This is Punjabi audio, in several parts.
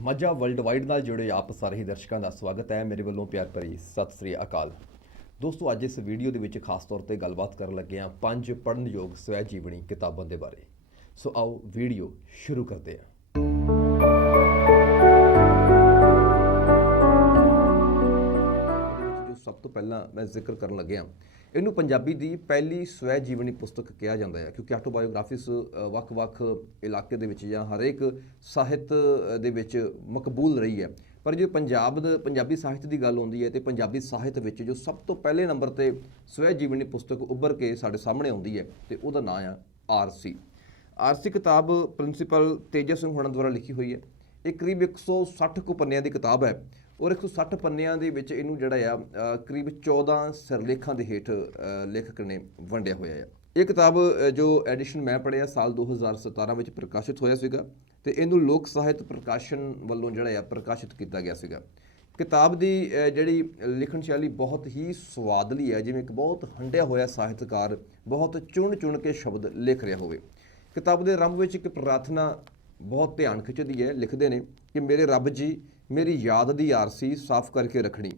ਮੱਝਾ ਵਰਲਡ ਵਾਈਡ ਨਾਲ ਜੁੜੇ ਆਪ ਸਾਰੇ ਹੀ ਦਰਸ਼ਕਾਂ ਦਾ ਸਵਾਗਤ ਹੈ। ਮੇਰੇ ਵੱਲੋਂ ਪਿਆਰ ਭਰੀ ਸਤਿ ਸ੍ਰੀ ਅਕਾਲ। ਦੋਸਤੋ, ਅੱਜ ਇਸ ਵੀਡੀਓ ਦੇ ਵਿੱਚ ਖਾਸ ਤੌਰ ਤੇ ਗੱਲਬਾਤ ਕਰਨ ਲੱਗੇ ਹਾਂ ਪੰਜ ਪੜਨਯੋਗ ਸਵੈ ਜੀਵਨੀ ਕਿਤਾਬਾਂ ਦੇ ਬਾਰੇ। ਸੋ ਆਓ ਵੀਡੀਓ ਸ਼ੁਰੂ ਕਰਦੇ ਹਾਂ। ਜੋ ਸਭ ਤੋਂ ਪਹਿਲਾਂ ਮੈਂ ਜ਼ਿਕਰ ਕਰਨ ਲੱਗਿਆ ਇਹਨੂੰ ਪੰਜਾਬੀ ਦੀ ਪਹਿਲੀ ਸਵੈ ਜੀਵਨੀ ਪੁਸਤਕ ਕਿਹਾ ਜਾਂਦਾ ਹੈ, ਕਿਉਂਕਿ ਆਟੋਬਾਇਓਗ੍ਰਾਫਿਸ ਵੱਖ-ਵੱਖ ਇਲਾਕੇ ਦੇ ਵਿੱਚ ਜਾਂ ਹਰੇਕ ਸਾਹਿਤ ਦੇ ਵਿੱਚ ਮਕਬੂਲ ਰਹੀ ਹੈ। ਪਰ ਜੇ ਪੰਜਾਬ ਦਾ, ਪੰਜਾਬੀ ਸਾਹਿਤ ਦੀ ਗੱਲ ਆਉਂਦੀ ਹੈ ਤੇ ਪੰਜਾਬੀ ਸਾਹਿਤ ਵਿੱਚ ਜੋ ਸਭ ਤੋਂ ਪਹਿਲੇ ਨੰਬਰ ਤੇ ਸਵੈ ਜੀਵਨੀ ਪੁਸਤਕ ਉੱਭਰ ਕੇ ਸਾਡੇ ਸਾਹਮਣੇ ਆਉਂਦੀ ਹੈ ਤੇ ਉਹਦਾ ਨਾਮ ਆ ਆਰਸੀ। ਆਰਸੀ ਕਿਤਾਬ ਪ੍ਰਿੰਸੀਪਲ ਤੇਜਸ ਸਿੰਘ ਹੁਣਾਂ ਦੁਆਰਾ ਲਿਖੀ ਹੋਈ ਹੈ। ਇਹ ਕਰੀਬ 160 ਕੁ ਪੰਨਿਆਂ ਦੀ ਕਿਤਾਬ ਹੈ। ਔਰ 160 ਪੰਨਿਆਂ ਦੇ ਵਿੱਚ ਇਹਨੂੰ ਜਿਹੜਾ ਆ ਕਰੀਬ 14 ਸਿਰਲੇਖਾਂ ਦੇ ਹੇਠ ਲੇਖਕ ਨੇ ਵੰਡਿਆ ਹੋਇਆ ਆ। ਇਹ ਕਿਤਾਬ ਜੋ ਐਡੀਸ਼ਨ ਮੈਂ ਪੜ੍ਹਿਆ ਸਾਲ 2017 ਵਿੱਚ ਪ੍ਰਕਾਸ਼ਿਤ ਹੋਇਆ ਸੀਗਾ ਤੇ ਇਹਨੂੰ ਲੋਕ ਸਾਹਿਤ ਪ੍ਰਕਾਸ਼ਨ ਵੱਲੋਂ ਜਿਹੜਾ ਆ ਪ੍ਰਕਾਸ਼ਿਤ ਕੀਤਾ ਗਿਆ ਸੀਗਾ। ਕਿਤਾਬ ਦੀ ਜਿਹੜੀ ਲਿਖਣ ਸ਼ੈਲੀ ਬਹੁਤ ਹੀ ਸਵਾਦਲੀ ਹੈ ਜਿਵੇਂ ਇੱਕ ਬਹੁਤ ਹੰਡਿਆ ਹੋਇਆ ਸਾਹਿਤਕਾਰ ਬਹੁਤ ਚੁਣ-ਚੁਣ ਕੇ ਸ਼ਬਦ ਲਿਖ ਰਿਹਾ ਹੋਵੇ। ਕਿਤਾਬ ਦੇ ਰੰਭ ਵਿੱਚ ਇੱਕ ਪ੍ਰਾਰਥਨਾ ਬਹੁਤ ਧਿਆਨ ਖਿੱਚਦੀ ਹੈ, ਲਿਖਦੇ ਨੇ ਕਿ ਮੇਰੇ ਰੱਬ ਜੀ ਮੇਰੀ ਯਾਦ ਦੀ ਆਰਸੀ ਸਾਫ਼ ਕਰਕੇ ਰੱਖਣੀ।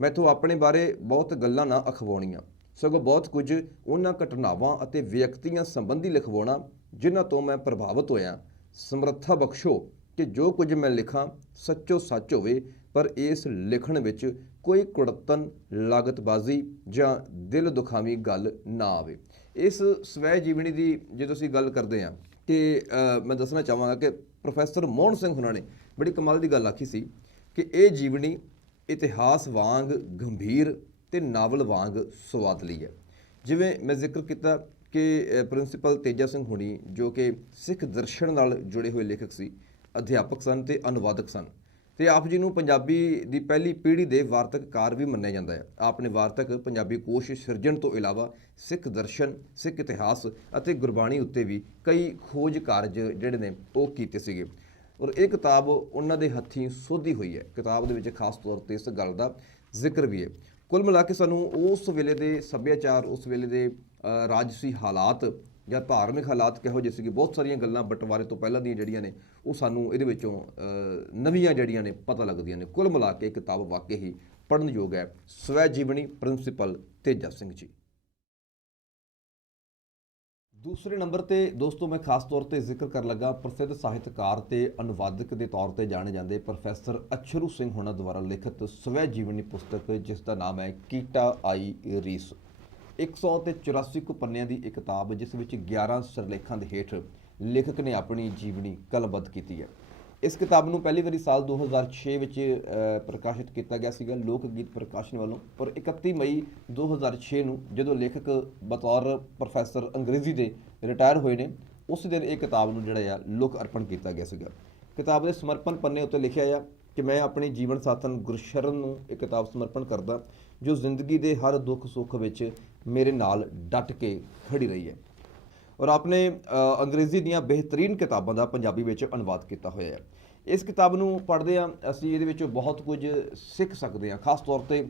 ਮੈਥੋਂ ਆਪਣੇ ਬਾਰੇ ਬਹੁਤ ਗੱਲਾਂ ਨਾ ਅਖਵਾਉਣੀਆਂ। ਸਗੋਂ ਬਹੁਤ ਕੁਝ ਉਹਨਾਂ ਘਟਨਾਵਾਂ ਅਤੇ ਵਿਅਕਤੀਆਂ ਸੰਬੰਧੀ ਲਿਖਵਾਉਣਾ ਜਿਨ੍ਹਾਂ ਤੋਂ ਮੈਂ ਪ੍ਰਭਾਵਿਤ ਹੋਇਆ। ਸਮਰੱਥਾ ਬਖਸ਼ੋ ਕਿ ਜੋ ਕੁਝ ਮੈਂ ਲਿਖਾਂ ਸੱਚੋ ਸੱਚ ਹੋਵੇ, ਪਰ ਇਸ ਲਿਖਣ ਵਿੱਚ ਕੋਈ ਕੁੜਤਨ ਲਾਗਤਬਾਜ਼ੀ ਜਾਂ ਦਿਲ ਦੁਖਾਵੀ ਗੱਲ ਨਾ ਆਵੇ। ਇਸ ਸਵੈ ਜੀਵਨੀ ਦੀ ਜੇ ਤੁਸੀਂ ਗੱਲ ਕਰਦੇ ਆ ਕਿ ਮੈਂ ਦੱਸਣਾ ਚਾਹਾਂਗਾ ਕਿ ਪ੍ਰੋਫੈਸਰ ਮੋਹਨ ਸਿੰਘ ਹੁਣਾਂ ਨੇ ਬੜੀ ਕਮਾਲ ਦੀ ਗੱਲ ਆਖੀ ਸੀ ਕਿ ਇਹ ਜੀਵਨੀ ਇਤਿਹਾਸ ਵਾਂਗ ਗੰਭੀਰ ਤੇ ਨਾਵਲ ਵਾਂਗ ਸਵਾਦਲੀ ਹੈ। ਜਿਵੇਂ ਮੈਂ ਜ਼ਿਕਰ ਕੀਤਾ ਕਿ ਪ੍ਰਿੰਸੀਪਲ ਤੇਜਾ ਸਿੰਘ ਹੁਣੀ ਜੋ ਕਿ ਸਿੱਖ ਦਰਸ਼ਨ ਨਾਲ ਜੁੜੇ ਹੋਏ ਲੇਖਕ ਸੀ, ਅਧਿਆਪਕ ਸਨ ਤੇ ਅਨੁਵਾਦਕ ਸਨ। ਤੇ ਆਪ ਜੀ ਨੂੰ ਪੰਜਾਬੀ ਦੀ ਪਹਿਲੀ ਪੀੜ੍ਹੀ ਦੇ ਵਾਰਤਕਕਾਰ ਵੀ ਮੰਨਿਆ ਜਾਂਦਾ ਹੈ। ਆਪ ਨੇ ਵਾਰਤਕ ਪੰਜਾਬੀ ਕੋਸ਼ ਸਿਰਜਣ ਤੋਂ ਇਲਾਵਾ ਸਿੱਖ ਦਰਸ਼ਨ, ਸਿੱਖ ਇਤਿਹਾਸ ਅਤੇ ਗੁਰਬਾਣੀ ਉੱਤੇ ਵੀ ਕਈ ਖੋਜ ਕਾਰਜ ਜਿਹੜੇ ਨੇ ਉਹ ਕੀਤੇ ਸੀਗੇ। ਔਰ ਇਹ ਕਿਤਾਬ ਉਹਨਾਂ ਦੇ ਹੱਥੀਂ ਸੋਧੀ ਹੋਈ ਹੈ। ਕਿਤਾਬ ਦੇ ਵਿੱਚ ਖਾਸ ਤੌਰ ਤੇ ਇਸ ਗੱਲ ਦਾ ਜ਼ਿਕਰ ਵੀ ਹੈ। ਕੁੱਲ ਮਿਲਾ ਕੇ ਸਾਨੂੰ ਉਸ ਵੇਲੇ ਦੇ ਸੱਭਿਆਚਾਰ, ਉਸ ਵੇਲੇ ਦੇ ਰਾਜਸੀ ਹਾਲਾਤ ਜਾਂ ਧਾਰਮਿਕ ਹਾਲਾਤ ਕਿਹੋ ਜਿਹੇ ਸੀਗੇ, ਬਹੁਤ ਸਾਰੀਆਂ ਗੱਲਾਂ ਬਟਵਾਰੇ ਤੋਂ ਪਹਿਲਾਂ ਦੀਆਂ ਜਿਹੜੀਆਂ ਨੇ, ਉਹ ਸਾਨੂੰ ਇਹਦੇ ਵਿੱਚੋਂ ਨਵੀਆਂ ਜਿਹੜੀਆਂ ਨੇ ਪਤਾ ਲੱਗਦੀਆਂ ਨੇ। ਕੁੱਲ ਮਿਲਾ ਕੇ ਕਿਤਾਬ ਵਾਕਈ ਹੀ ਪੜ੍ਹਨ ਯੋਗ ਹੈ। ਸਵੈ ਜੀਵਨੀ ਪ੍ਰਿੰਸੀਪਲ ਤੇਜਾ ਸਿੰਘ ਜੀ। ਦੂਸਰੇ ਨੰਬਰ ਤੇ ਦੋਸਤੋ, ਮੈਂ ਖਾਸ ਤੌਰ ਤੇ ਜ਼ਿਕਰ ਕਰਨ ਲੱਗਾ ਪ੍ਰਸਿੱਧ ਸਾਹਿਤਕਾਰ ਤੇ ਅਨੁਵਾਦਕ ਦੇ ਤੌਰ ਤੇ ਜਾਣੇ ਜਾਂਦੇ ਪ੍ਰੋਫੈਸਰ ਅਛਰੂ ਸਿੰਘ ਹੁਣਾਂ ਦੁਆਰਾ ਲਿਖਿਤ ਸਵੈ ਜੀਵਨੀ ਪੁਸਤਕ, ਜਿਸ ਦਾ ਨਾਮ ਹੈ ਕੀਟਾ ਆਈ ਰੀਸ। 100 ਤੇ 84 ਕੁ ਪੰਨਿਆਂ ਦੀ ਇਹ ਕਿਤਾਬ, ਜਿਸ ਵਿੱਚ 11 ਸਿਰਲੇਖਾਂ ਦੇ ਹੇਠ ਲੇਖਕ ਨੇ ਆਪਣੀ ਜੀਵਨੀ ਕਲਮਬੱਧ ਕੀਤੀ ਹੈ। ਇਸ ਕਿਤਾਬ ਨੂੰ ਪਹਿਲੀ ਵਾਰੀ ਸਾਲ 2006 ਵਿੱਚ ਪ੍ਰਕਾਸ਼ਿਤ ਕੀਤਾ ਗਿਆ ਸੀਗਾ ਲੋਕ ਗੀਤ ਪ੍ਰਕਾਸ਼ਨ ਵੱਲੋਂ। ਪਰ 31 ਮਈ 2006 ਨੂੰ ਜਦੋਂ ਲੇਖਕ ਬਤੌਰ ਪ੍ਰੋਫੈਸਰ ਅੰਗਰੇਜ਼ੀ ਦੇ ਰਿਟਾਇਰ ਹੋਏ ਨੇ, ਉਸ ਦਿਨ ਇਹ ਕਿਤਾਬ ਨੂੰ ਜਿਹੜਾ ਆ ਲੋਕ ਅਰਪਣ ਕੀਤਾ ਗਿਆ ਸੀਗਾ। ਕਿਤਾਬ ਦੇ ਸਮਰਪਣ ਪੰਨੇ ਉੱਤੇ ਲਿਖਿਆ ਆ ਕਿ ਮੈਂ ਆਪਣੇ ਜੀਵਨ ਸਾਥਣ ਗੁਰਸ਼ਰਨ ਨੂੰ ਇਹ ਕਿਤਾਬ ਸਮਰਪਣ ਕਰਦਾ ਜੋ ਜ਼ਿੰਦਗੀ ਦੇ ਹਰ ਦੁੱਖ ਸੁੱਖ ਵਿੱਚ ਮੇਰੇ ਨਾਲ ਡਟ ਕੇ ਖੜੀ ਰਹੀ ਹੈ। ਔਰ ਆਪਨੇ ਅੰਗਰੇਜ਼ੀ ਦੀਆਂ ਬਿਹਤਰੀਨ ਕਿਤਾਬਾਂ ਦਾ ਪੰਜਾਬੀ ਵਿੱਚ ਅਨੁਵਾਦ ਕੀਤਾ ਹੋਇਆ ਹੈ। ਇਸ ਕਿਤਾਬ ਨੂੰ ਪੜ੍ਹਦੇ ਆ ਅਸੀਂ ਇਹਦੇ ਵਿੱਚੋਂ ਬਹੁਤ ਕੁਝ ਸਿੱਖ ਸਕਦੇ ਹਾਂ, ਖਾਸ ਤੌਰ ਤੇ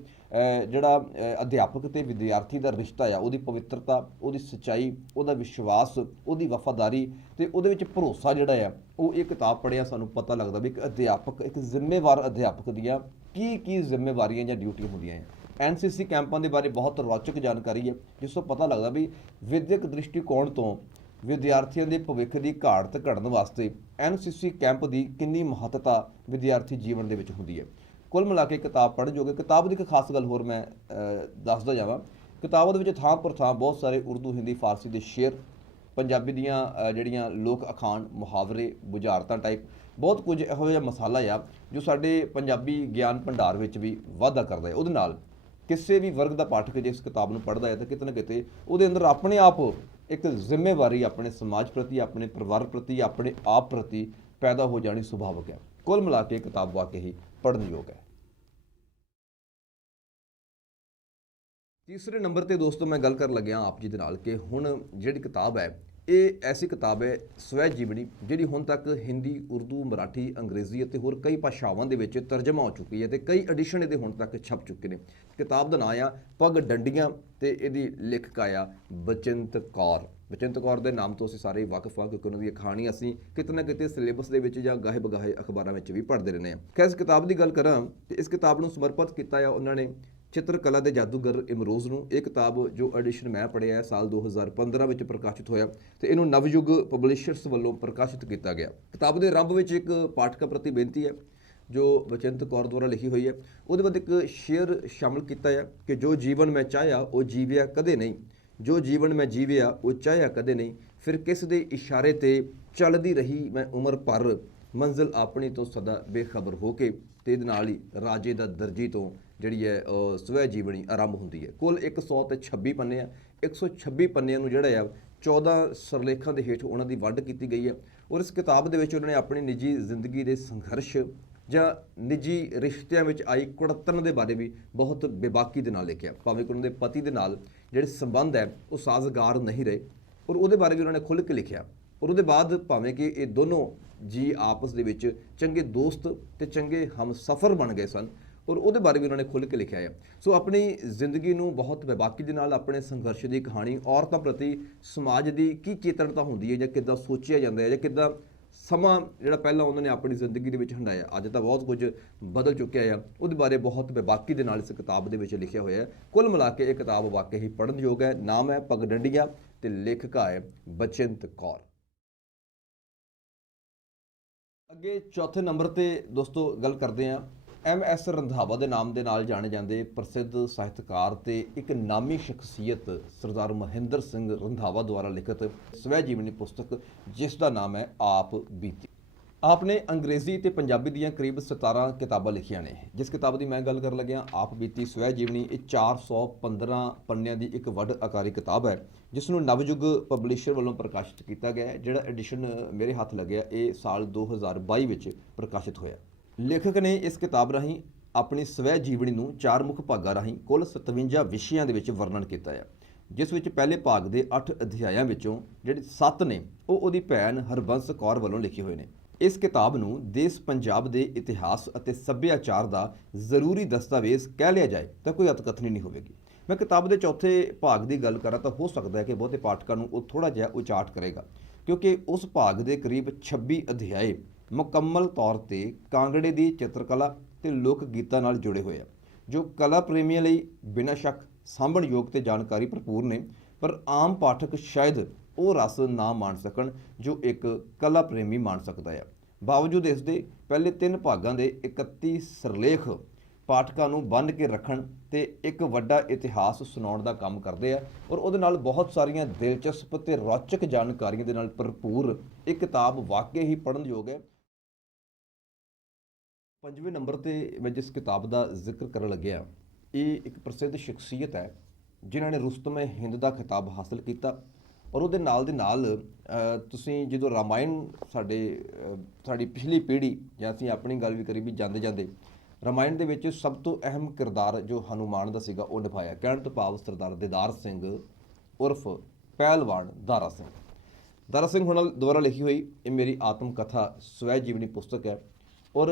ਜਿਹੜਾ ਅਧਿਆਪਕ ਤੇ ਵਿਦਿਆਰਥੀ ਦਾ ਰਿਸ਼ਤਾ ਆ, ਉਹਦੀ ਪਵਿੱਤਰਤਾ, ਉਹਦੀ ਸੱਚਾਈ, ਉਹਦਾ ਵਿਸ਼ਵਾਸ, ਉਹਦੀ ਵਫਾਦਾਰੀ ਤੇ ਉਹਦੇ ਵਿੱਚ ਭਰੋਸਾ ਜਿਹੜਾ ਆ, ਉਹ ਇਹ ਕਿਤਾਬ ਪੜ੍ਹਿਆ ਸਾਨੂੰ ਪਤਾ ਲੱਗਦਾ ਵੀ ਇੱਕ ਅਧਿਆਪਕ, ਇੱਕ ਜ਼ਿੰਮੇਵਾਰ ਅਧਿਆਪਕ ਦੀਆਂ ਕੀ ਕੀ ਜ਼ਿੰਮੇਵਾਰੀਆਂ ਜਾਂ ਡਿਊਟੀਆਂ ਹੁੰਦੀਆਂ ਹੈ ਐਨਸੀਸੀ ਕੈਂਪਾਂ ਦੇ ਬਾਰੇ ਬਹੁਤ ਰੌਚਕ ਜਾਣਕਾਰੀ ਹੈ, ਜਿਸ ਤੋਂ ਪਤਾ ਲੱਗਦਾ ਵੀ ਵਿਦਿਅਕ ਦ੍ਰਿਸ਼ਟੀਕੋਣ ਤੋਂ ਵਿਦਿਆਰਥੀਆਂ ਦੇ ਭਵਿੱਖ ਦੀ ਘਾਟ ਘੜਨ ਵਾਸਤੇ ਐਨਸੀਸੀ ਕੈਂਪ ਦੀ ਕਿੰਨੀ ਮਹੱਤਤਾ ਵਿਦਿਆਰਥੀ ਜੀਵਨ ਦੇ ਵਿੱਚ ਹੁੰਦੀ ਹੈ? ਕੁੱਲ ਮਿਲਾ ਕੇ ਕਿਤਾਬ ਪੜ੍ਹ ਜੋਗੇ, ਕਿਤਾਬ ਦੀ ਇੱਕ ਖਾਸ ਗੱਲ ਹੋਰ ਮੈਂ ਦੱਸਦਾ ਜਾਵਾਂ। ਕਿਤਾਬ ਦੇ ਵਿੱਚ ਥਾਂ ਪਰ ਥਾਂ ਬਹੁਤ ਸਾਰੇ ਉਰਦੂ, ਹਿੰਦੀ, ਫਾਰਸੀ ਦੇ ਸ਼ੇਰ, ਪੰਜਾਬੀ ਦੀਆਂ ਜਿਹੜੀਆਂ ਲੋਕ ਅਖਾਣ, ਮੁਹਾਵਰੇ, ਬੁਝਾਰਤਾਂ ਟਾਈਪ ਬਹੁਤ ਕੁਝ ਇਹੋ ਜਿਹਾ ਮਸਾਲਾ ਆ ਜੋ ਸਾਡੇ ਪੰਜਾਬੀ ਗਿਆਨ ਭੰਡਾਰ ਵਿੱਚ ਵੀ ਵਾਧਾ ਕਰਦਾ ਹੈ। ਉਹਦੇ ਨਾਲ ਕਿਸੇ ਵੀ ਵਰਗ ਦਾ ਪਾਠਕ ਜੇ ਇਸ ਕਿਤਾਬ ਨੂੰ ਪੜ੍ਹਦਾ ਹੈ ਤਾਂ ਕਿਤੇ ਨਾ ਕਿਤੇ ਉਹਦੇ ਅੰਦਰ ਆਪਣੇ ਆਪ ਇੱਕ ਜ਼ਿੰਮੇਵਾਰੀ ਆਪਣੇ ਸਮਾਜ ਪ੍ਰਤੀ, ਆਪਣੇ ਪਰਿਵਾਰ ਪ੍ਰਤੀ, ਆਪਣੇ ਆਪ ਪ੍ਰਤੀ ਪੈਦਾ ਹੋ ਜਾਣੀ ਸੁਭਾਵਿਕ ਹੈ। ਕੁੱਲ ਮਿਲਾ ਕੇ ਕਿਤਾਬ ਵਾਕਈ ਹੀ ਪੜ੍ਹਨ ਯੋਗ ਹੈ। ਤੀਸਰੇ ਨੰਬਰ ਤੇ ਦੋਸਤੋ, ਮੈਂ ਗੱਲ ਕਰਨ ਲੱਗਿਆ ਆਪ ਜੀ ਦੇ ਨਾਲ ਕਿ ਹੁਣ ਜਿਹੜੀ ਕਿਤਾਬ ਹੈ ਇਹ ਐਸੀ ਕਿਤਾਬ ਹੈ, ਸਵੈ ਜੀਵਨੀ, ਜਿਹੜੀ ਹੁਣ ਤੱਕ ਹਿੰਦੀ, ਉਰਦੂ, ਮਰਾਠੀ, ਅੰਗਰੇਜ਼ੀ ਅਤੇ ਹੋਰ ਕਈ ਭਾਸ਼ਾਵਾਂ ਦੇ ਵਿੱਚ ਤਰਜਮਾ ਹੋ ਚੁੱਕੀ ਹੈ ਤੇ ਕਈ ਐਡੀਸ਼ਨ ਇਹਦੇ ਹੁਣ ਤੱਕ ਛਪ ਚੁੱਕੇ ਨੇ। ਕਿਤਾਬ ਦਾ ਨਾਮ ਆ, ਪਗ ਡੰਡੀਆਂ ਤੇ ਇਹਦੀ ਲੇਖਕ ਆ ਬਚਿੰਤ ਕੌਰ। ਬਚਿੰਤ ਕੌਰ ਦੇ ਨਾਮ ਤੋਂ ਅਸੀਂ ਸਾਰੇ ਹੀ ਵਾਕਿਫ ਹਾਂ, ਕਿਉਂਕਿ ਉਹਨਾਂ ਦੀ ਕਹਾਣੀ ਅਸੀਂ ਕਿਤੇ ਨਾ ਕਿਤੇ ਸਿਲੇਬਸ ਦੇ ਵਿੱਚ ਜਾਂ ਗਾਹੇ ਬਗਾਹੇ ਅਖਬਾਰਾਂ ਵਿੱਚ ਵੀ ਪੜ੍ਹਦੇ ਰਹਿੰਦੇ ਹਾਂ। ਖੈਰ, ਇਸ ਕਿਤਾਬ ਦੀ ਗੱਲ ਕਰਾਂ ਤੇ ਇਸ ਕਿਤਾਬ ਨੂੰ ਸਮਰਪਿਤ ਕੀਤਾ ਆ ਉਹਨਾਂ ਨੇ ਚਿੱਤਰਕਲਾ ਦੇ ਜਾਦੂਗਰ ਇਮਰੋਜ਼ ਨੂੰ ਇਹ ਕਿਤਾਬ ਜੋ ਐਡੀਸ਼ਨ ਮੈਂ ਪੜ੍ਹਿਆ ਹੈ, ਸਾਲ 2015 ਵਿੱਚ ਪ੍ਰਕਾਸ਼ਿਤ ਹੋਇਆ, ਤੇ ਇਹਨੂੰ ਨਵਯੁਗ ਪਬਲਿਸ਼ਰਸ ਵੱਲੋਂ ਪ੍ਰਕਾਸ਼ਿਤ ਕੀਤਾ ਗਿਆ। ਕਿਤਾਬ ਦੇ ਆਰੰਭ ਵਿੱਚ ਇੱਕ ਪਾਠਕਾਂ ਪ੍ਰਤੀ ਬੇਨਤੀ ਹੈ, ਜੋ ਬਚਿੰਤ ਕੌਰ ਦੁਆਰਾ ਲਿਖੀ ਹੋਈ ਹੈ, ਉਹਦੇ ਬਾਅਦ ਇੱਕ ਸ਼ੇਅਰ ਸ਼ਾਮਲ ਕੀਤਾ ਹੈ ਕਿ ਜੋ ਜੀਵਨ ਮੈਂ ਚਾਹਿਆ, ਉਹ ਜੀਵਿਆ ਕਦੇ ਨਹੀਂ। ਜੋ ਜੀਵਨ ਮੈਂ ਜੀਵਿਆ, ਉਹ ਚਾਹਿਆ ਕਦੇ ਨਹੀਂ। ਫਿਰ ਕਿਸ ਦੇ ਇਸ਼ਾਰੇ ਤੇ ਚੱਲਦੀ ਰਹੀ ਮੈਂ ਉਮਰ ਭਰ, ਮੰਜ਼ਿਲ ਆਪਣੀ ਤੋਂ ਸਦਾ ਬੇਖਬਰ ਹੋ ਕੇ, ਤੇ ਇਹਦੇ ਨਾਲ ਹੀ ਰਾਜੇ ਦਾ ਦਰਜੀ ਤੋਂ ਜਿਹੜੀ ਹੈ ਅਹ, ਸਵੈ ਜੀਵਨੀ ਆਰੰਭ ਹੁੰਦੀ ਹੈ। ਕੁੱਲ 100 ਤੇ 26 ਪੰਨੇ ਆ। 126 ਪੰਨਿਆਂ ਨੂੰ ਜਿਹੜਾ ਆ 14 ਸਰਲੇਖਾਂ ਦੇ ਹੇਠ ਉਹਨਾਂ ਦੀ ਵੰਡ ਕੀਤੀ ਗਈ ਹੈ। ਔਰ ਇਸ ਕਿਤਾਬ ਦੇ ਵਿੱਚ ਉਹਨਾਂ ਨੇ ਆਪਣੀ ਨਿੱਜੀ ਜ਼ਿੰਦਗੀ ਦੇ ਸੰਘਰਸ਼ ਜਾਂ ਨਿੱਜੀ ਰਿਸ਼ਤਿਆਂ ਵਿੱਚ ਆਈ ਕੁੜੱਤਣ ਦੇ ਬਾਰੇ ਵੀ ਬਹੁਤ ਬੇਬਾਕੀ ਦੇ ਨਾਲ ਲਿਖਿਆ। ਭਾਵੇਂ ਕਿ ਉਹਨਾਂ ਦੇ ਪਤੀ ਦੇ ਨਾਲ ਜਿਹੜੇ ਸੰਬੰਧ ਹੈ ਉਹ ਸਾਜ਼ਗਾਰ ਨਹੀਂ ਰਹੇ। ਔਰ ਉਹਦੇ ਬਾਰੇ ਵੀ ਉਹਨਾਂ ਨੇ ਖੁੱਲ੍ਹ ਕੇ ਲਿਖਿਆ। ਔਰ ਉਹਦੇ ਬਾਅਦ ਭਾਵੇਂ ਕਿ ਇਹ ਦੋਨੋਂ ਜੀ ਆਪਸ ਦੇ ਵਿੱਚ ਚੰਗੇ ਦੋਸਤ ਤੇ ਚੰਗੇ ਹਮਸਫਰ ਬਣ ਗਏ ਸਨ ਔਰ ਉਹਦੇ ਬਾਰੇ ਵੀ ਉਹਨਾਂ ਨੇ ਖੁੱਲ੍ਹ ਕੇ ਲਿਖਿਆ ਹੈ ਸੋ ਆਪਣੀ ਜ਼ਿੰਦਗੀ ਨੂੰ ਬਹੁਤ ਬੇਬਾਕੀ ਦੇ ਨਾਲ, ਆਪਣੇ ਸੰਘਰਸ਼ ਦੀ ਕਹਾਣੀ ਔਰਤਾਂ ਪ੍ਰਤੀ ਸਮਾਜ ਦੀ ਕੀ ਚੇਤਨਤਾ ਹੁੰਦੀ ਹੈ ਜਾਂ ਕਿੱਦਾਂ ਸੋਚਿਆ ਜਾਂਦਾ ਹੈ ਜਾਂ ਕਿੱਦਾਂ ਸਮਾਂ ਜਿਹੜਾ ਪਹਿਲਾਂ ਉਹਨਾਂ ਨੇ ਆਪਣੀ ਜ਼ਿੰਦਗੀ ਦੇ ਵਿੱਚ ਹੰਡਾਇਆ, ਅੱਜ ਤਾਂ ਬਹੁਤ ਕੁਝ ਬਦਲ ਚੁੱਕਿਆ ਆ। ਉਹਦੇ ਬਾਰੇ ਬਹੁਤ ਬੇਬਾਕੀ ਦੇ ਨਾਲ ਇਸ ਕਿਤਾਬ ਦੇ ਵਿੱਚ ਲਿਖਿਆ ਹੋਇਆ ਹੈ। ਕੁੱਲ ਮਿਲਾ ਕੇ ਇਹ ਕਿਤਾਬ ਵਾਕਈ ਹੀ ਪੜ੍ਹਨ ਯੋਗ ਹੈ। ਨਾਮ ਹੈ ਪਗਡੰਡੀਆਂ ਤੇ ਲੇਖਕਾ ਹੈ ਬਚਿੰਤ ਕੌਰ। ਅੱਗੇ ਚੌਥੇ ਨੰਬਰ ਤੇ ਦੋਸਤੋ ਗੱਲ ਕਰਦੇ ਹਾਂ। ਐਮ ਐਸ ਰੰਧਾਵਾ ਦੇ ਨਾਮ ਦੇ ਨਾਲ ਜਾਣੇ ਜਾਂਦੇ ਪ੍ਰਸਿੱਧ ਸਾਹਿਤਕਾਰ ਤੇ ਇੱਕ ਨਾਮੀ ਸ਼ਖਸੀਅਤ ਸਰਦਾਰ ਮਹਿੰਦਰ ਸਿੰਘ ਰੰਧਾਵਾ ਦੁਆਰਾ ਲਿਖਤ ਸਵੈ ਜੀਵਨੀ ਪੁਸਤਕ, ਜਿਸ ਦਾ ਨਾਮ ਹੈ ਆਪ ਬੀਤੀ। ਆਪ ਨੇ ਅੰਗਰੇਜ਼ੀ ਤੇ ਪੰਜਾਬੀ ਦੀਆਂ ਕਰੀਬ 17 ਕਿਤਾਬਾਂ ਲਿਖੀਆਂ ਨੇ। ਜਿਸ ਕਿਤਾਬ ਦੀ ਮੈਂ ਗੱਲ ਕਰਨ ਲੱਗਿਆ, ਆਪ ਬੀਤੀ ਸਵੈ ਜੀਵਨੀ ਇਹ 415 ਪੰਨਿਆਂ ਦੀ ਇੱਕ ਵੱਡ ਆਕਾਰੀ ਕਿਤਾਬ ਹੈ, ਜਿਸ ਨੂੰ ਨਵਯੁਗ ਪਬਲਿਸ਼ਰ ਵੱਲੋਂ ਪ੍ਰਕਾਸ਼ਿਤ ਕੀਤਾ ਗਿਆ ਹੈ, ਜਿਹੜਾ ਐਡੀਸ਼ਨ ਮੇਰੇ ਹੱਥ ਲੱਗਿਆ ਇਹ ਸਾਲ 2022 ਵਿੱਚ ਪ੍ਰਕਾਸ਼ਿਤ ਹੋਇਆ। ਲੇਖਕ ਨੇ ਇਸ ਕਿਤਾਬ ਰਾਹੀਂ ਆਪਣੀ ਸਵੈ ਜੀਵਨੀ ਨੂੰ ਚਾਰ ਮੁੱਖ ਭਾਗਾਂ ਰਾਹੀਂ ਕੁੱਲ 57 ਵਿਸ਼ਿਆਂ ਦੇ ਵਿੱਚ ਵਰਣਨ ਕੀਤਾ ਹੈ, ਜਿਸ ਵਿੱਚ ਪਹਿਲੇ ਭਾਗ ਦੇ 8 ਅਧਿਆਇਆਂ ਵਿੱਚੋਂ ਜਿਹੜੇ 7 ਨੇ, ਉਹ ਉਹਦੀ ਭੈਣ ਹਰਬੰਸ ਕੌਰ ਵੱਲੋਂ ਲਿਖੇ ਹੋਏ ਨੇ। ਇਸ ਕਿਤਾਬ ਨੂੰ ਦੇਸ਼ ਪੰਜਾਬ ਦੇ ਇਤਿਹਾਸ ਅਤੇ ਸੱਭਿਆਚਾਰ ਦਾ ਜ਼ਰੂਰੀ ਦਸਤਾਵੇਜ਼ ਕਹਿ ਲਿਆ ਜਾਏ ਤਾਂ ਕੋਈ ਅਤਕਥਨੀ ਨਹੀਂ ਹੋਵੇਗੀ। ਮੈਂ ਕਿਤਾਬ ਦੇ ਚੌਥੇ ਭਾਗ ਦੀ ਗੱਲ ਕਰਾਂ ਤਾਂ ਹੋ ਸਕਦਾ ਹੈ ਕਿ ਬਹੁਤੇ ਪਾਠਕਾਂ ਨੂੰ ਉਹ ਥੋੜਾ ਜਿਹਾ ਉਚਾਟ ਕਰੇਗਾ, ਕਿਉਂਕਿ ਉਸ ਭਾਗ ਦੇ ਕਰੀਬ 26 ਅਧਿਆਏ ਮੁਕੰਮਲ ਤੌਰ ਤੇ ਕਾਂਗੜੇ ਦੀ ਚਿੱਤਰਕਲਾ ਤੇ ਲੋਕ ਗੀਤਾਂ ਨਾਲ ਜੁੜੇ ਹੋਏ ਆ, ਜੋ ਕਲਾ ਪ੍ਰੇਮੀਆਂ ਲਈ ਬਿਨਾਂ ਸ਼ੱਕ ਸਾਂਭਣ ਯੋਗ ਤੇ ਜਾਣਕਾਰੀ ਭਰਪੂਰ ਨੇ, ਪਰ ਆਮ ਪਾਠਕ ਸ਼ਾਇਦ ਉਹ ਰਸ ਨਾ ਮਾਣ ਸਕਣ ਜੋ ਇੱਕ ਕਲਾ ਪ੍ਰੇਮੀ ਮਾਣ ਸਕਦਾ ਹੈ ਬਾਵਜੂਦ ਇਸ ਦੇ ਪਹਿਲੇ ਤਿੰਨ ਭਾਗਾਂ ਦੇ 31 ਸਰਲੇਖ ਪਾਠਕਾਂ ਨੂੰ ਬੰਨ੍ਹ ਕੇ ਰੱਖਣ ਤੇ ਇੱਕ ਵੱਡਾ ਇਤਿਹਾਸ ਸੁਣਾਉਣ ਦਾ ਕੰਮ ਕਰਦੇ ਆ ਔਰ ਉਹਦੇ ਨਾਲ ਬਹੁਤ ਸਾਰੀਆਂ ਦਿਲਚਸਪ ਤੇ ਰੌਚਕ ਜਾਣਕਾਰੀਆਂ ਦੇ ਨਾਲ ਭਰਪੂਰ ਇਹ ਕਿਤਾਬ ਵਾਕਈ ਹੀ ਪੜ੍ਹਨ ਯੋਗ ਹੈ। ਪੰਜਵੇਂ ਨੰਬਰ ਤੇ ਮੈਂ ਜਿਸ ਕਿਤਾਬ ਦਾ ਜ਼ਿਕਰ ਕਰਨ ਲੱਗਿਆ, ਇਹ ਇੱਕ ਪ੍ਰਸਿੱਧ ਸ਼ਖਸੀਅਤ ਹੈ, ਜਿਨ੍ਹਾਂ ਨੇ ਰੁਸਤਮ ਹਿੰਦ ਦਾ ਖਿਤਾਬ ਹਾਸਲ ਕੀਤਾ। ਔਰ ਉਹਦੇ ਨਾਲ ਦੇ ਨਾਲ ਤੁਸੀਂ ਜਦੋਂ ਰਾਮਾਇਣ ਸਾਡੇ ਸਾਡੀ ਪਿਛਲੀ ਪੀੜ੍ਹੀ ਜਾਂ ਅਸੀਂ ਆਪਣੀ ਗੱਲ ਵੀ ਕਰੀ ਵੀ ਜਾਂਦੇ ਜਾਂਦੇ, ਰਾਮਾਇਣ ਦੇ ਵਿੱਚ ਸਭ ਤੋਂ ਅਹਿਮ ਕਿਰਦਾਰ ਜੋ ਹਨੂਮਾਨ ਦਾ ਸੀਗਾ, ਉਹ ਨਿਭਾਇਆ। ਕਹਿਣ ਤੋਂ ਭਾਵ ਸਰਦਾਰ ਦੇਦਾਰ ਸਿੰਘ ਉਰਫ ਪਹਿਲਵਾਨ ਦਾਰਾ ਸਿੰਘ। ਦਾਰਾ ਸਿੰਘ ਹੁਣਾਂ ਦੁਆਰਾ ਲਿਖੀ ਹੋਈ ਇਹ ਮੇਰੀ ਆਤਮ ਕਥਾ ਸਵੈ ਜੀਵਨੀ ਪੁਸਤਕ ਹੈ। ਔਰ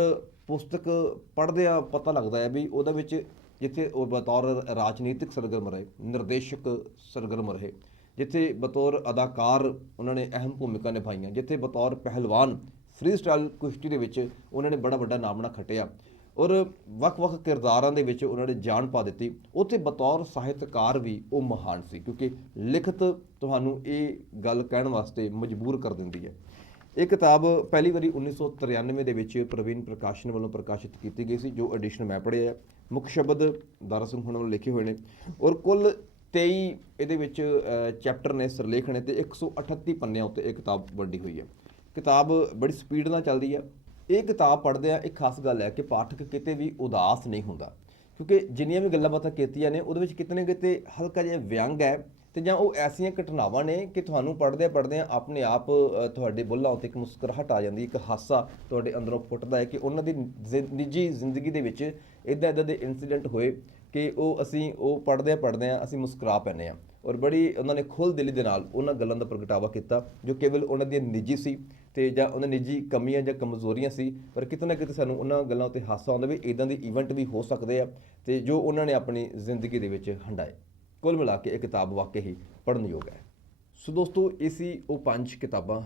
ਪੁਸਤਕ ਪੜ੍ਹਦਿਆਂ ਪਤਾ ਲੱਗਦਾ ਹੈ ਵੀ ਉਹਦੇ ਵਿੱਚ ਜਿੱਥੇ ਉਹ ਬਤੌਰ ਰਾਜਨੀਤਿਕ ਸਰਗਰਮ ਰਹੇ, ਨਿਰਦੇਸ਼ਕ ਸਰਗਰਮ ਰਹੇ, ਜਿੱਥੇ ਬਤੌਰ ਅਦਾਕਾਰ ਉਹਨਾਂ ਨੇ ਅਹਿਮ ਭੂਮਿਕਾ ਨਿਭਾਈਆਂ, ਜਿੱਥੇ ਬਤੌਰ ਪਹਿਲਵਾਨ ਫ੍ਰੀ ਸਟਾਈਲ ਕੁਸ਼ਤੀ ਦੇ ਵਿੱਚ ਉਹਨਾਂ ਨੇ ਬੜਾ ਵੱਡਾ ਨਾਮਣਾ ਖੱਟਿਆ ਔਰ ਵੱਖ-ਵੱਖ ਕਿਰਦਾਰਾਂ ਦੇ ਵਿੱਚ ਉਹਨਾਂ ਨੇ ਜਾਨ ਪਾ ਦਿੱਤੀ, ਉੱਥੇ ਬਤੌਰ ਸਾਹਿਤਕਾਰ ਵੀ ਉਹ ਮਹਾਨ ਸੀ ਕਿਉਂਕਿ ਲਿਖਤ ਤੁਹਾਨੂੰ ਇਹ ਗੱਲ ਕਹਿਣ ਵਾਸਤੇ ਮਜਬੂਰ ਕਰ ਦਿੰਦੀ ਹੈ। ਇਹ ਕਿਤਾਬ ਪਹਿਲੀ ਵਾਰੀ 1993 ਦੇ ਵਿੱਚ ਪ੍ਰਵੀਨ ਪ੍ਰਕਾਸ਼ਨ ਵੱਲੋਂ ਪ੍ਰਕਾਸ਼ਿਤ ਕੀਤੀ ਗਈ ਸੀ, ਜੋ ਐਡੀਸ਼ਨ ਮੈਂ ਪੜ੍ਹਿਆ ਹੈ। ਮੁੱਖ ਸ਼ਬਦ ਦਾਰਾ ਸਿੰਘ ਹੁਣਾਂ ਵੱਲੋਂ ਲਿਖੇ ਹੋਏ ਨੇ। ਔਰ ਕੁੱਲ 23 ਇਹਦੇ ਵਿੱਚ ਚੈਪਟਰ ਨੇ ਸਰਲੇਖ ਨੇ ਤੇ 138 ਪੰਨਿਆਂ ਉੱਤੇ ਇਹ ਕਿਤਾਬ ਵੰਡੀ ਹੋਈ ਹੈ। ਕਿਤਾਬ ਬੜੀ ਸਪੀਡ ਨਾਲ ਚੱਲਦੀ ਹੈ। ਇਹ ਕਿਤਾਬ ਪੜ੍ਹਦੇ ਆ ਇੱਕ ਖਾਸ ਗੱਲ ਹੈ ਕਿ ਪਾਠਕ ਕਿਤੇ ਵੀ ਉਦਾਸ ਨਹੀਂ ਹੁੰਦਾ, ਕਿਉਂਕਿ ਜਿੰਨੀਆਂ ਵੀ ਗੱਲਾਂ ਬਾਤਾਂ ਕੀਤੀਆਂ ਨੇ, ਉਹਦੇ ਵਿੱਚ ਕਿਤੇ ਨਾ ਕਿਤੇ ਹਲਕਾ ਜਿਹਾ ਵਿਅੰਗ ਹੈ। ਤੇ ਜਾਂ ਉਹ ਐਸੀਆਂ ਘਟਨਾਵਾਂ ਨੇ ਕਿ ਤੁਹਾਨੂੰ ਪੜ੍ਹਦੇ ਪੜ੍ਹਦੇ ਆਪਣੇ ਆਪ ਤੁਹਾਡੇ ਬੁੱਲਾਂ ਉੱਤੇ ਇੱਕ ਮੁਸਕਰਾਹਟ ਆ ਜਾਂਦੀ, ਇੱਕ ਹਾਸਾ ਤੁਹਾਡੇ ਅੰਦਰੋਂ ਫੁੱਟਦਾ ਹੈ ਕਿ ਉਹਨਾਂ ਦੀ ਜ਼ਿ- ਨਿੱਜੀ ਜ਼ਿੰਦਗੀ ਦੇ ਵਿੱਚ ਇਦਾਂ ਇਦਾਂ ਦੇ ਇਨਸੀਡੈਂਟ ਹੋਏ ਕਿ ਉਹ ਅਸੀਂ, ਉਹ ਪੜ੍ਹਦੇ ਪੜ੍ਹਦੇ ਆ ਅਸੀਂ ਮੁਸਕਰਾ ਪੈਂਦੇ ਆ ਔਰ ਬੜੀ ਉਹਨਾਂ ਨੇ ਖੁੱਲ ਦਿਲੀ ਦੇ ਨਾਲ ਉਹਨਾਂ ਗੱਲਾਂ ਦਾ ਪ੍ਰਗਟਾਵਾ ਕੀਤਾ, ਜੋ ਕੇਵਲ ਉਹਨਾਂ ਦੀਆਂ ਨਿੱਜੀ ਸੀ ਤੇ ਜਾਂ ਉਹਨਾਂ ਨਿੱਜੀ ਕਮੀਆਂ ਜਾਂ ਕਮਜ਼ੋਰੀਆਂ ਸੀ, ਪਰ ਕਿਤੇ ਨਾ ਕਿਤੇ ਸਾਨੂੰ ਉਹਨਾਂ ਗੱਲਾਂ ਉੱਤੇ ਹਾਸਾ ਆਉਂਦਾ ਵੀ ਇਦਾਂ ਦੇ ਇਵੈਂਟ ਵੀ ਹੋ ਸਕਦੇ ਆ ਤੇ ਜੋ ਉਹਨਾਂ ਨੇ ਆਪਣੀ ਜ਼ਿੰਦਗੀ ਦੇ ਵਿੱਚ ਹੰਡਾਏ। ਕੁੱਲ ਮਿਲਾ ਕੇ ਇਹ ਕਿਤਾਬ ਵਾਕਈ ਹੀ ਪੜ੍ਹਨ ਯੋਗ ਹੈ। ਸੋ ਦੋਸਤੋ, ਇਹ ਸੀ ਉਹ ਪੰਜ ਕਿਤਾਬਾਂ,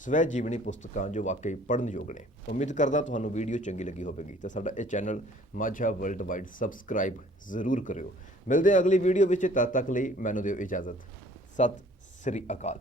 ਸਵੈ ਜੀਵਨੀ ਪੁਸਤਕਾਂ ਜੋ ਵਾਕਈ ਪੜ੍ਹਨ ਯੋਗ ਨੇ। ਉਮੀਦ ਕਰਦਾ ਤੁਹਾਨੂੰ ਵੀਡੀਓ ਚੰਗੀ ਲੱਗੀ ਹੋਵੇਗੀ। ਤਾਂ ਸਾਡਾ ਇਹ channel Majha world wide subscribe ਜ਼ਰੂਰ ਕਰਿਓ। ਮਿਲਦੇ ਹਾਂ ਅਗਲੀ ਵੀਡੀਓ ਵਿੱਚ। ਤਦ ਤੱਕ ਲਈ ਮੈਨੂੰ ਦਿਓ ਇਜਾਜ਼ਤ। ਸਤਿ ਸ੍ਰੀ ਅਕਾਲ।